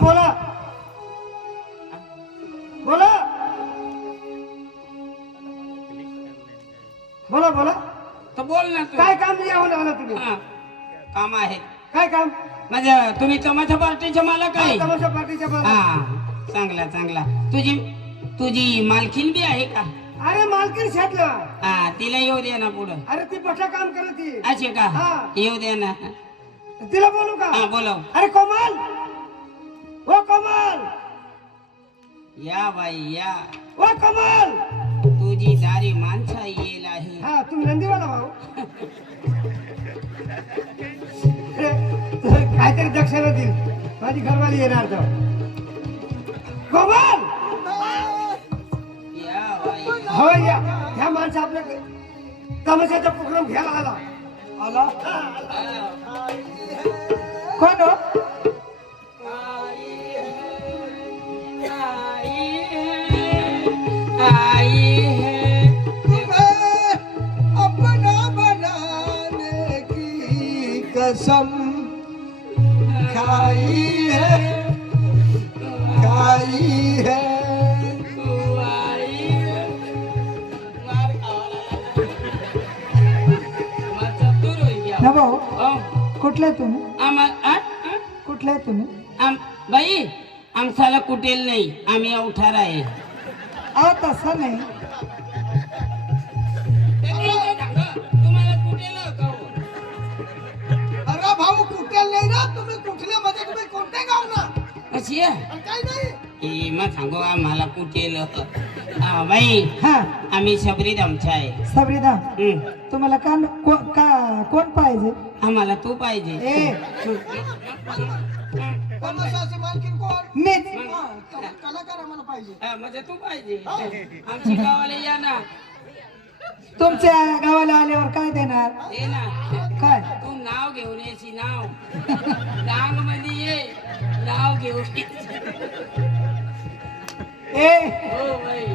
बोला. बोला. बोला बोला. तर बोल ना तू. काय काम यावं आला तुम्ही? हा, काम आहे. काय काम? म्हणजे तुम्ही तमाशा पार्टीचे मालक आहे. तमाशा पार्टीच्या बाजूला. हा चांगला चांगला. तुझी तुझी मालकीन बी आहे का? अरे मालकीन शेतलं हा तिला येऊ दे ना पुढं. अरे ती बठा काम करत. ती असे का? हा. येऊ दे ना. तिला बोलू का? हा बोलव. अरे कोमल. ओ कोमल! या बाई या. ओ कोमल! तुझी दारी माणसा येईल आहे. हा तुम्ही नंदीवाला भाऊ. काहीतरी दक्षिणा देईल. माझी घरवाली येणार तर कोमल! या बाई. हो या. ह्या माणसं आपल्या तमाशाचा प्रोग्राम घ्यायला आला. आला. कोण ना भाऊ. कुठले तुम्ही? कुठले तुम्ही? बाई आमच्याला कुटेल नाही. आम्ही अवठार आहे. अहो तसं नाही. तुम्हाला कुटेल हो? अरे भाऊ कुठे नाही ना? तुम्ही कुठले मध्ये तुम्ही कोणते गाव ना कशी आहे? काय नाही. ए, मग सांगू आम्हाला कुटेल हा बाई हा. आम्ही शबरीत आमच्या आहे. सबरीदा हं. तुम्हाला का को- कोण पाहिजे? आम्हाला तू पाहिजे. ए. मीच. कलाकार आम्हाला पाहिजे हा, म्हणजे तू पाहिजे. आमची गावाला या ना. तुमच्या गावाला आल्यावर काय देणार? ये ना. काय? तू नाव घेऊन येशी नाव. डांगमध्ये ये. नाव घेऊन. ए. हो बाई.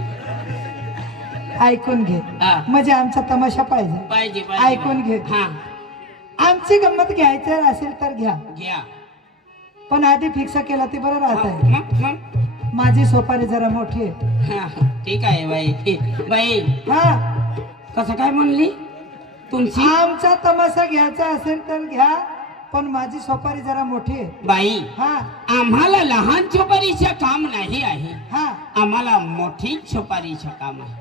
ऐकून घे हा. म्हणजे आमचा तमाशा पाहिजे. पाहिजे ऐकून घे. हा. आमची गंमत घ्यायचं असेल तर घ्या. घ्या. पण आधी फिक्स केला ते बरं राहत आहे मग मग? माझी सोपारी जरा मोठी आहे. हा, ठीक आहे बाई. बाई. हा. कसं काय म्हणली? तुमची? आमचा तमाशा घ्यायचा असेल तर घ्या पण माझी सोपारी जरा मोठी आहे. बाई हा. आम्हाला लहान छोपारीचं काम नाही आहे. हा. आम्हाला मोठी छोपारीचं काम आहे.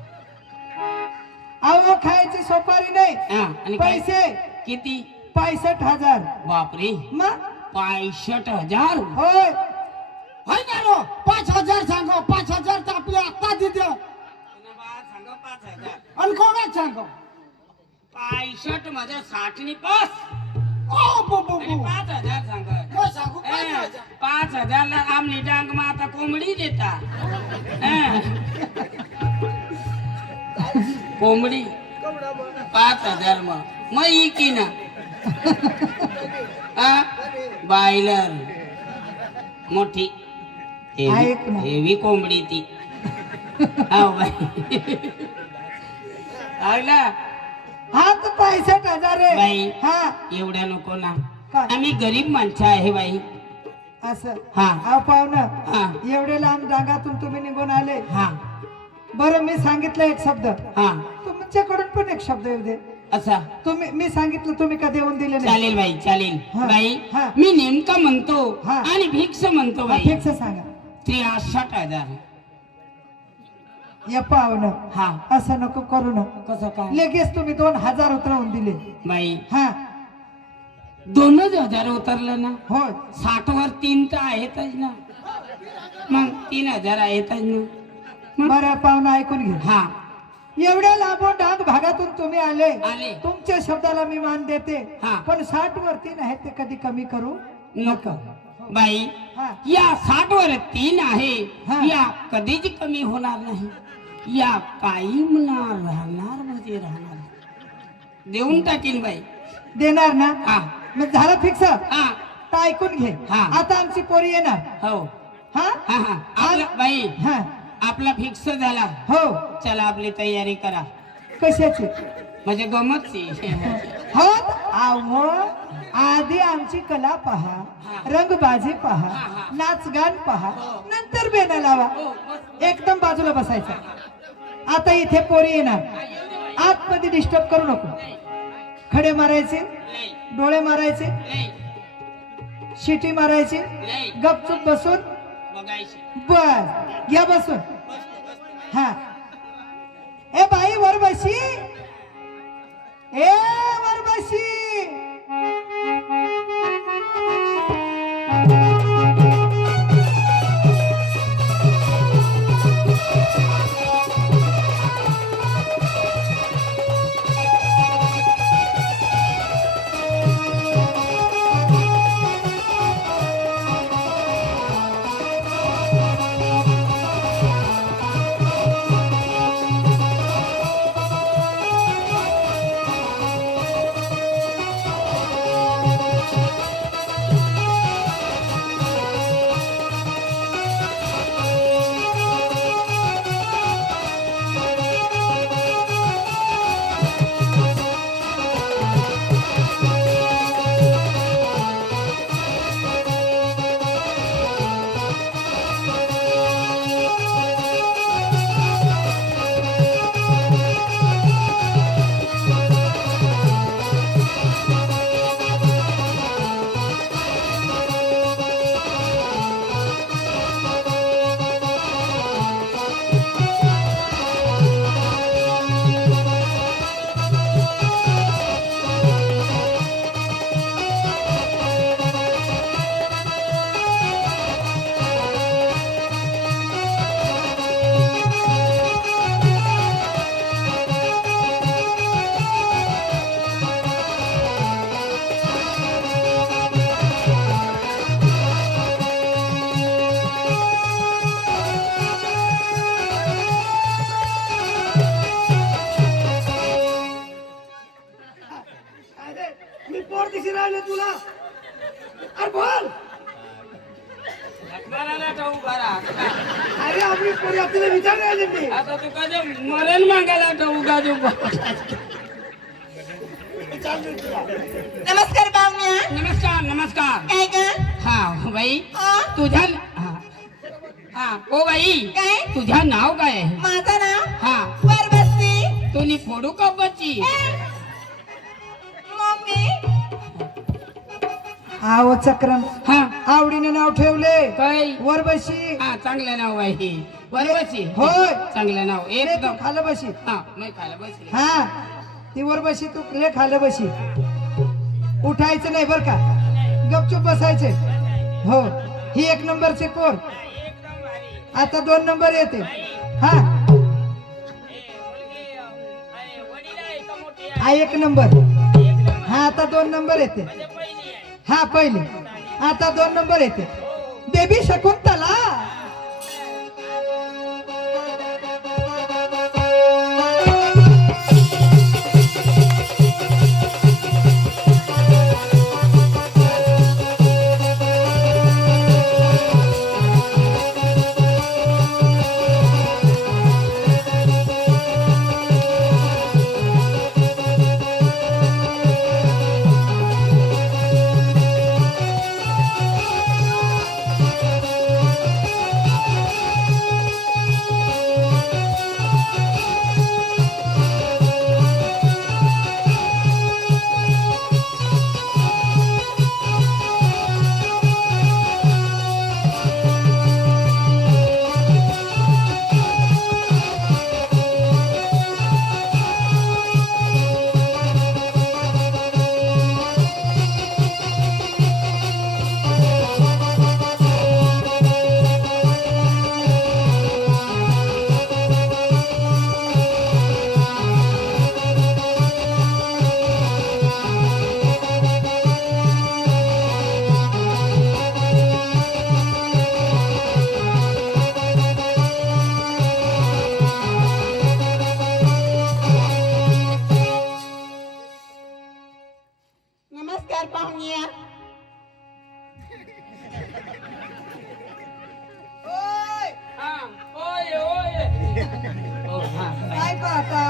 अहो खायची सोपारी नाही. हा, आणि काय? पैसे. किती? पासष्ट हजार. बापरे. मग? पासष्ट हजार? होय. हाय ना रो? पाच हजार सांगो पाच हजार तर आपले आत्ता देतो आणि कोणाच सांगो? पासष्ट माझ्या साठनी पास ओ बो बो आणि बो पाच हजार सांग. काय सांगू? पाच हजार. पाच हजारला आमनी डांग मग आता कोंबडी देता. कोंबडी. पाच हजार मग. मग ही की ना हा? बायलर. मोठी. हेवी कोंबडी ती. हा बाई. हा तर पासष्ट हजार बाई. हा. एवढ्या नको ना? आम्ही गरीब माणसं आहे बाई. असं? हा. पाहुणं. हा. एवढे लांब डांगातून तुम्ही निघून आले. हा. बरं मी सांगितलं एक शब्द. हा. तुमच्याकडून पण एक शब्द येऊ दे. असा. तुम्ही मी सांगितलं तुम्ही का देऊन दिले नाही? चालेल बाई चालेल. हा, बाई हा. मी नेमका म्हणतो हा. आणि भिक्स म्हणतो हा, बाई. फिक्स सांगा. त्रेसष्ट हजार. या पाहुणं हा. असं नको करू ना. कसं काय? लगेच तुम्ही दोन हजार उतरवून दिले. बाई. हा. दोनच हजार उतरलं ना? होय साठ वर तीन तर आहेतच ना. मग तीन हजार आहेतच ना? बरं पाहुणं ऐकून घे. हा. एवढ्या लांबून डांग भागातून तुम्ही आले. आले. तुमच्या शब्दाला मी मान देते. हा. पण साठ वर तीन आहेत ते कधी कमी करू नको. बाई हा. या साठ वर तीन आहे. या कधीच कमी होणार नाही. या कायम ना राहणार म्हणजे राहणार. देऊन टाकीन बाई. देणार ना? हा. मग झालं फिक्स हा. तर ऐकून घे. हा. आता आमची पोरी येणार. हो. हा? हा हा. आपला बाई. हा. आपला फिक्स झाला. हो. चला आपली तयारी करा. कशाची? म्हणजे गमतची. हो. अहो आधी आमची कला पहा. रंगबाजी पहा. नाचगान पहा हो. नंतर बेना लावा. हो एकदम बाजूला बसायचं. आता इथे पोरी येणार. आतमध्ये डिस्टर्ब करू नको. खडे मारायचे डोळे मारायचे शिटी मारायची गपचूप बसून बर बस. या बसून हा. ए बाई वर बशी. ए वर बशी. अरे आपली पोरी आता तू कधी मरण मागायला ठाऊ का तू नमस्कार पाहुण्या नमस्कार नमस्कार. काय ग? हा बाई हा? तुझ्या हा. हा ओ बाई काय? तुझ्या नाव काय आहे? माझं नाव हा. वर बसती तुम्ही फोडू का बच्ची मम्मी. आहो चक्रम हा. आवडीने नाव ठेवले. काय? वर बशी हा चांगलं नाव आहे हे. बरोबरची होय. चांगलं नाव एकदम. खालं बशी हा मी खायला बसले हा. ती वर बशी तू ले खालं बशी उठायचं नाही बर का? गपचूप बसायचे. हो. ही एक नंबरची भारी आता दोन नंबर येते. हा? हा एक नंबर. हा आता दोन नंबर येते. हा पहिले. आता दोन नंबर येते. देवी शकुंतला!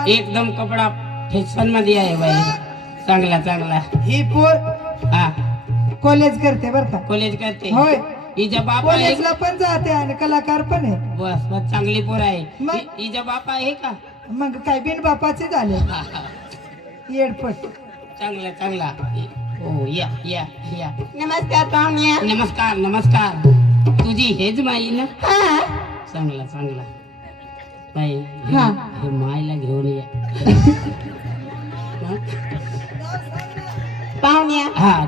एकदम कपडा फॅशनमध्ये आहे बाई. चांगला चांगला. ही पोर हा. कॉलेज करते बर का. कॉलेज करते. होय. हिचा बाप आहे. कॉलेजला पण जाते आणि कलाकार पण आहे. बस बस चांगली पोर आहे. मग? हि- हिचा बाप आहे का? मग काय बिन बापाचे झाले. हा, हा. येडपट. चांगला चांगला. हो या या या. नमस्कार पाहुण्या. नमस्कार नमस्कार. तुझी हेच माई ना? हा. चांगला चांगला. बाई हे- हा. मायला घेऊन या. हा? पाहुण्या हा.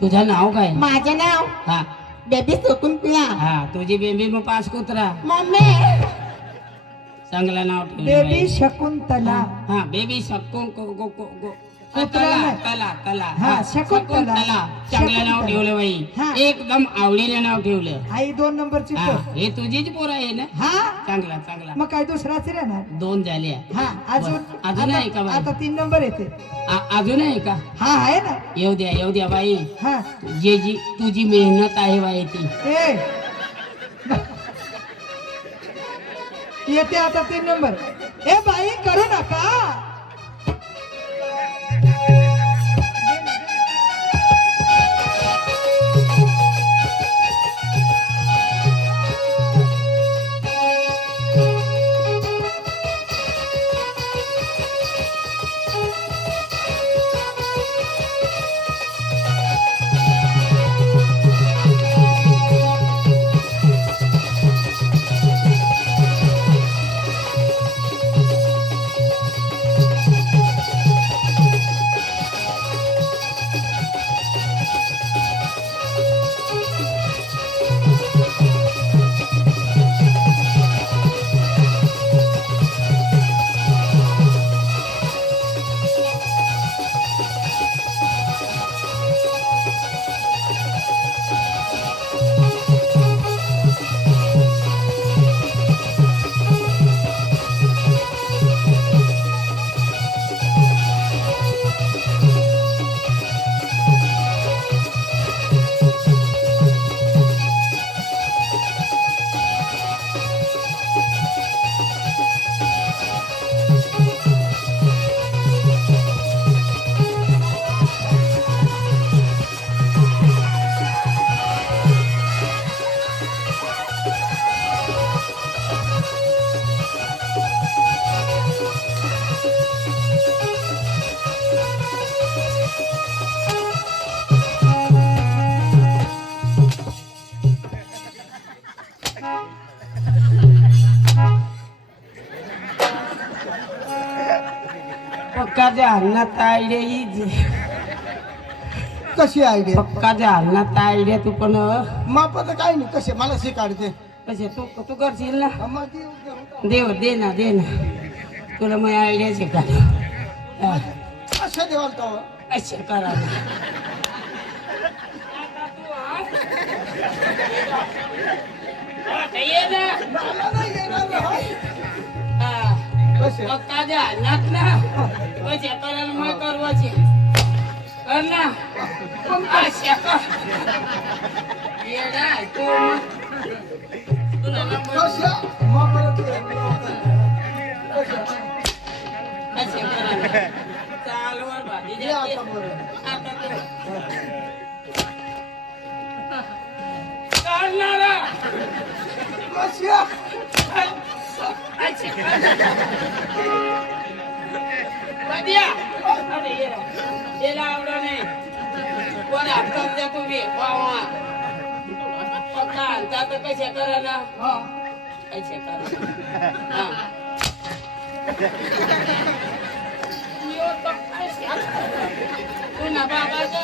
तुझं नाव काय? माझे नाव हा. बेबी शकुंतला. हा. तुझी बेबी मग पाच कुत्रा मम्मी. चांगला नाव ठेवलं बेबी बाई. शकुंतला. हा. बेबी शकून को को को को कुत्रा कला नाही. कला कला. हा, शकुंतला. शकुंतला. चांगलं नाव. ठेवलं बाई. हा. एकदम आवडीने नाव ठेवलं. आई दोन नंबरची हा हे तुझीच पोर आहे ना? हा? चांगला चांगला. मग काय दुसराच राहणार दोन झाल्या हा अजून? बरं. अजून आहे का आता बाई? आता तीन नंबर येते. आ- अजून आहे का? हा आहे ना. येऊ द्या येऊ द्या बाई. हा. जे जी तुझी मेहनत आहे बाई ती. ए. येते आता तीन नंबर. ए बाई करू नका. Thank you. पक्काच्या अन्नात आयडिया हीच कशी आयडिया पक्काच्या अन्नात आयडिया तू पण. मापाचं काय नाही कसे? मला शिकाडते कसे? तू तू करशील ना? मग ती उद्या- देव दे ना दे ना. तुला मग आयडिया शिका कशा देवाल तो. असे करा. ना. मला नाही येणार ना, हाय. हा. कसे पक्काच्या अन्नात ना कसे करायला मग करवाचे कर ना असे कर येडा आहे तू मग. तुला नंबर कशा मापाला ते- असे करा ना. चाल वर भाजी ये जाते. आता बरं. आता तू. करणारा. कशा असे कर. बदिया. अरे ये रे. याला आवडलं नाही. कोण हातात द्या तुम्ही पावा पक्का आणता तर कशा करा ना हा कशा करा हा यो तो कशा पुन्हा बाबाचं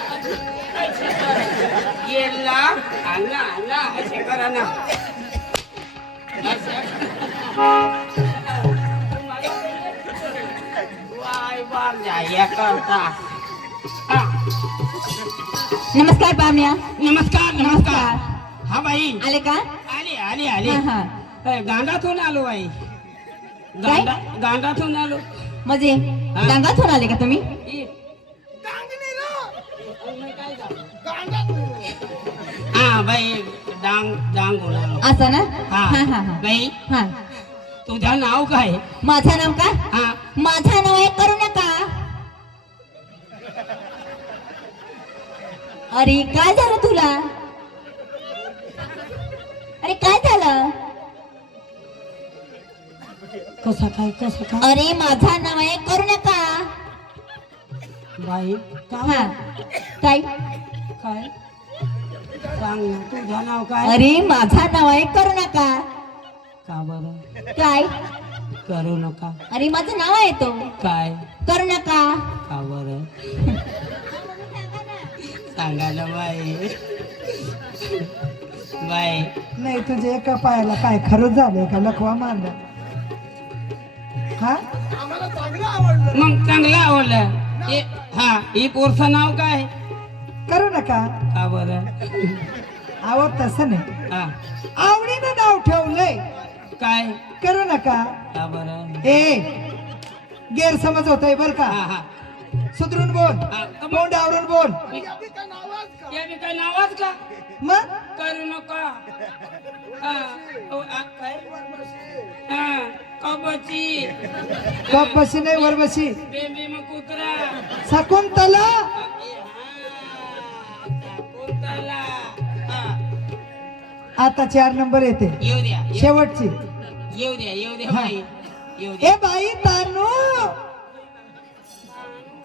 कशा करा येला आणला आणला नमस्कार पाहुण्या. नमस्कार नमस्कार. हा बाई. आले का? आली आली आली. हा. ए, गांडातून आलो बाई. गांडा गांडातून आलो. म्हणजे डांगातून आले का तुम्ही? डांगात. हा बाई डांग डांग होऊन आलो असं ना? हा. हा हा हा. बाई. हा. तुझं नाव काय? माझं नाव काय हा. माझं नाव आहे करू नका अरे काय झालं तुला? अरे काय झालं? कसं काय कसं काय? अरे माझा नाव आहे करू नका बाई का? काय काय? सांग ना तुझं नाव काय? अरे माझा नाव आहे करू नका का बरं? काय? करू नका. अरे माझं नाव आहे तो. काय? करू नका. का बरं? सांगा ना बाई. बाई. नाही तुझे एका पायाला काय खरंच झालंय का? लखवा मारला. हा? आम्हाला चांगलं आवडलं. मग चांगलं आवडलं. हे हा ही पोरचं नाव काय? करू नका. का बरं? आवड तसं नाही. हा. आवडीनं नाव ठेवलंय. काय? करू नका. बरं. ए गैरसमज होतोय बर का? हा हा. सुधरून बोल. हा. तोंड आवरून बोल. या काय नावाच का? मग? करू नका. हा आ, काय? हा कबची कप बशी नाही वर बशी बेबी मग कुत्रा. शकुंतला? कोणताला आता चार नंबर येते. येऊ द्या. येऊ- शेवटची. येऊ द्या येऊ द्या हा. बाई. येऊ द्या. ए बाई तानू.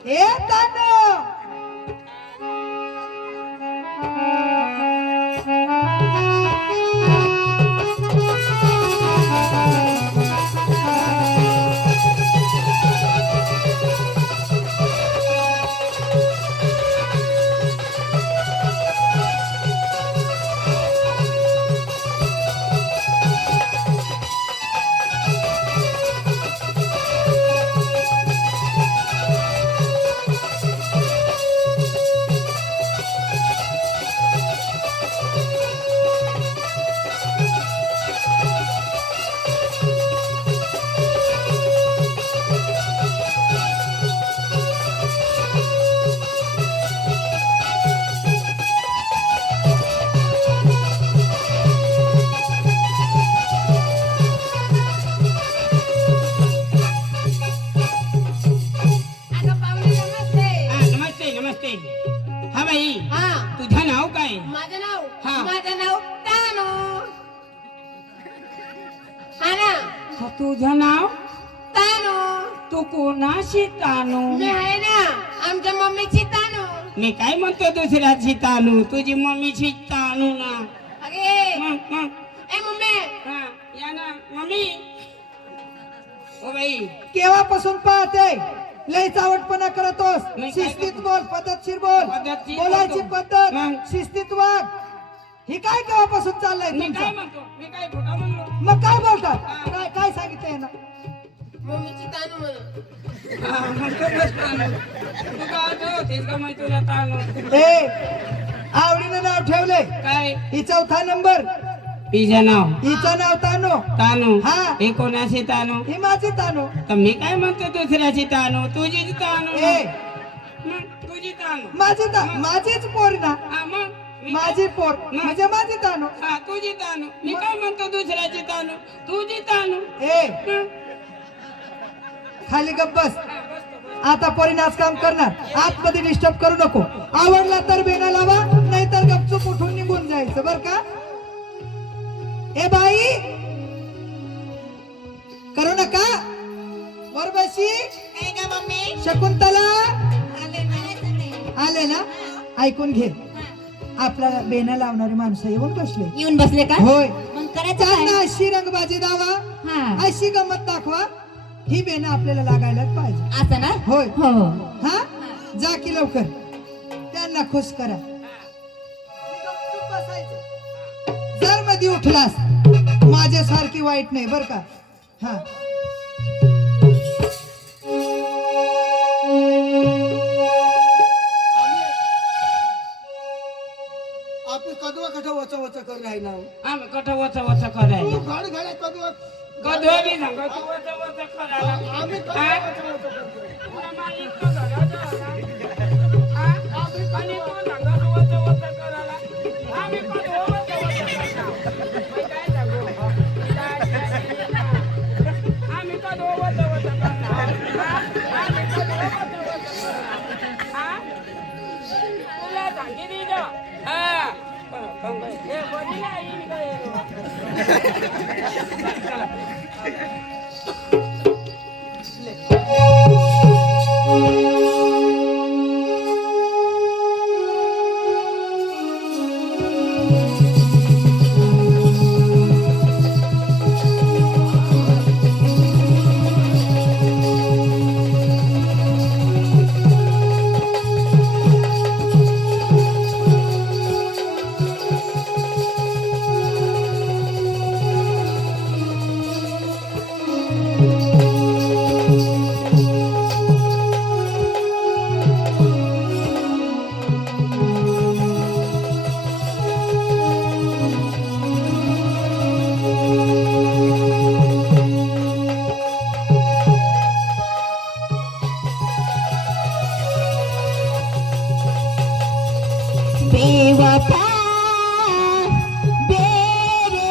ए तानू. म्हणतो दुसऱ्याची तानू तुझी मम्मीची तानू ना. अगे. ए मम्मी. हा, या ना मम्मी. O by. केव्हापासून पाहते? लय चावटपणा करतोस. नाही, काय शिस्तीत करतो? बोल पद्धतशीर बोल. पद्धतशीर बोलायची बोलतो. पद्धत मग? शिस्तीत वाग. ही काय केव्हापासून चाललंय मी काय तुमचं? म्हणतो? मी काय खोटा म्हणलो? मग काय बोलतात? काय काय सांगितलंय ना मम्मीची तानो म्हणून. हा, ए आवडीनं नाव ठेवलंय. काय? ही चौथा नंबर. तिचं नाव. हिचं नाव तानो. तानू. हा. हे कोणाशी तानू? ही माझी तानो. तर मी काय म्हणतो दुसऱ्याची तानू? तुझीच तानू. ए. मग तुझी तानू. माझी ता माझीच पोर ना? हा मग मी माझी पोर. म्हणजे माझी तानो. हा तुझी तानू. मी काय म्हणतो दुसऱ्याची तानू? तुझी तानू. ए. हं. खाली गप बस. आता परिणास काम करणार. आतमध्ये डिस्टर्ब करू नको. आवडला तर बेना लावा नाहीतर गपचूप उठून निघून जायचं बर का? ए बाई! करू नका. मम्मी? शकुंतला. आले ना ऐकून घे. आपल्याला बेना लावणारी माणसं येऊन बसले. येऊन बसले का? होय. अशी रंगबाजी दावा. हा. अशी गंमत दाखवा. ही बेना आपल्याला लागायलाच पाहिजे. असं ना? होय. हो हा. जा की लवकर. त्यांना खुश करा. जर मध्ये उठलास माझ्यासारखी वाईट नाही बर का? हा. आपण कदवा कठा वचा वचा करून राहिला आहो. आम्ही कठ वच घाड घाड्या कदवा. बी सांग. तू वच वच करायला आम्ही मालिक Yeah.